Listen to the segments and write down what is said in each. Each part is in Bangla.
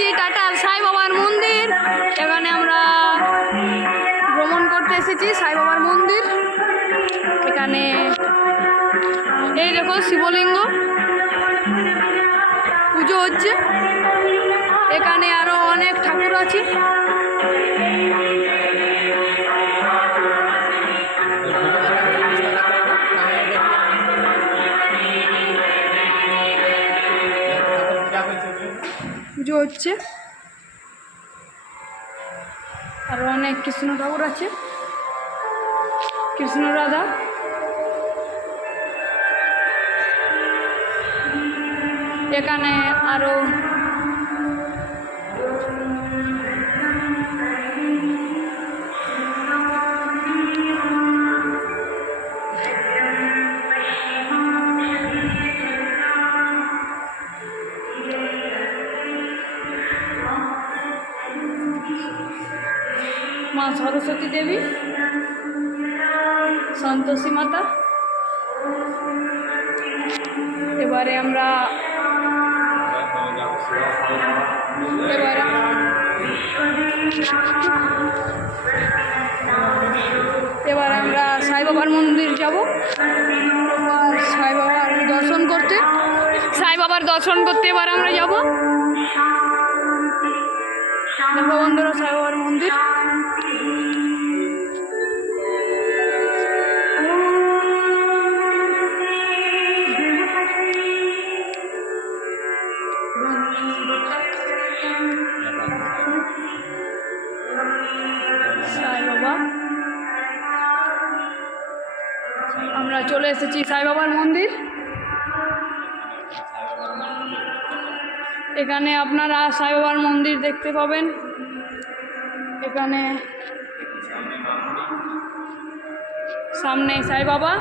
এসেছি টাটার সাই বাবার মন্দির। এখানে আমরা ভ্রমণ করতে এসেছি সাই বাবার মন্দির। এখানে এই দেখো শিবলিঙ্গ পুজো হচ্ছে। এখানে আরো অনেক ঠাকুর আছে। পুজো হচ্ছে, আরো অনেক কৃষ্ণ ঠাকুর আছে, কৃষ্ণ রাধা। এখানে আরো মা সরস্বতী দেবী, সন্তোষী মাতা। এবারে আমরা সাই বাবার মন্দির যাব, সাই বাবার দর্শন করতে। এবার আমরা যাব। দেখো বন্ধুরা সাই বাবার মন্দির। সাই বাবা, আমরা চলে এসেছি সাই বাবার মন্দির। এখানে আপনারা সাই বাবার মন্দির দেখতে পাবেন। এখানে সামনে সাই বাবা।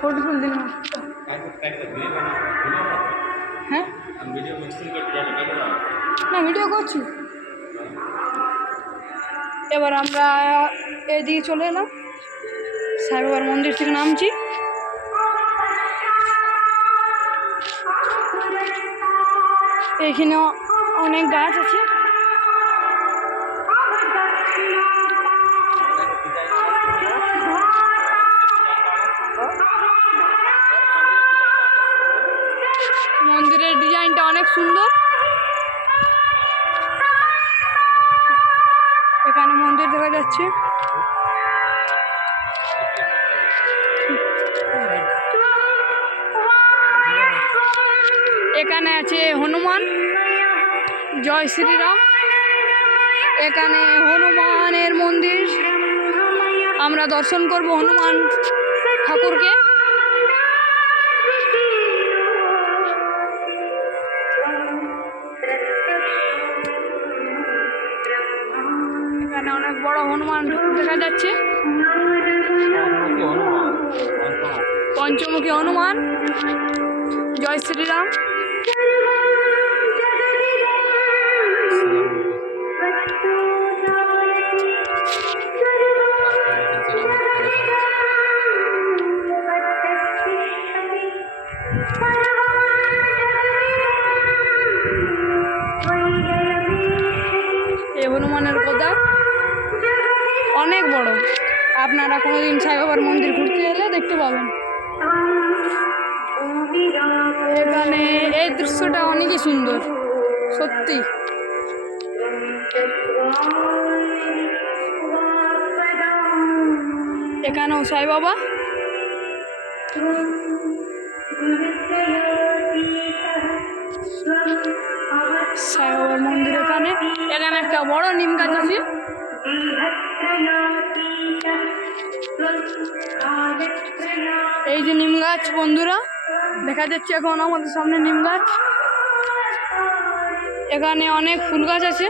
ফটো তুল দিন। হ্যাঁ না, ভিডিও করছি। এবার আমরা এদিকে চলে এলাম, সাই বাবার মন্দির থেকে নামছি। এখানে অনেক গাছ আছে। মন্দিরের ডিজাইনটা অনেক সুন্দর। এখানে মন্দির দেখা যাচ্ছে। এখানে আছে হনুমান, জয় শ্রীরাম। এখানে হনুমানের মন্দির, আমরা দর্শন করব হনুমান ঠাকুরকে। এখানে অনেক বড় হনুমান ঠাকুর দেখা যাচ্ছে, পঞ্চমুখী হনুমান। জয় শ্রীরাম। এই হনুমানের গদা অনেক বড়। আপনারা কোনোদিন সাই বাবার মন্দির ঘুরতে এলে দেখতে পাবেন। এখানে এই দৃশ্যটা অনেকই সুন্দর সত্যি। এখানেও সাই বাবা। সাই বাবার মন্দির এখানে একটা বড় নিম গাছ আছে। এই যে নিম গাছ বন্ধুরা দেখা যাচ্ছে এখন আমাদের সামনে নিম গাছ। এখানে অনেক ফুল গাছ আছে।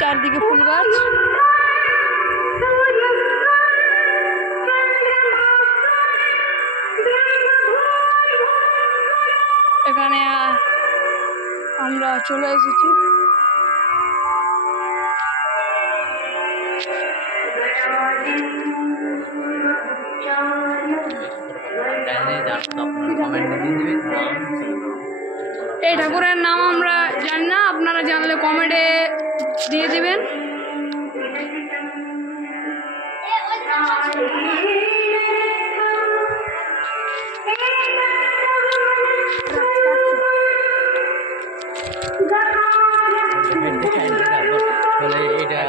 চারদিকে ফুল গাছ। এখানে আমরা চলে এসেছি। এই ঠাকুরের নাম আমরা জানি না, আপনারা জানলে কমেন্টে দিয়ে দিবেন। এটা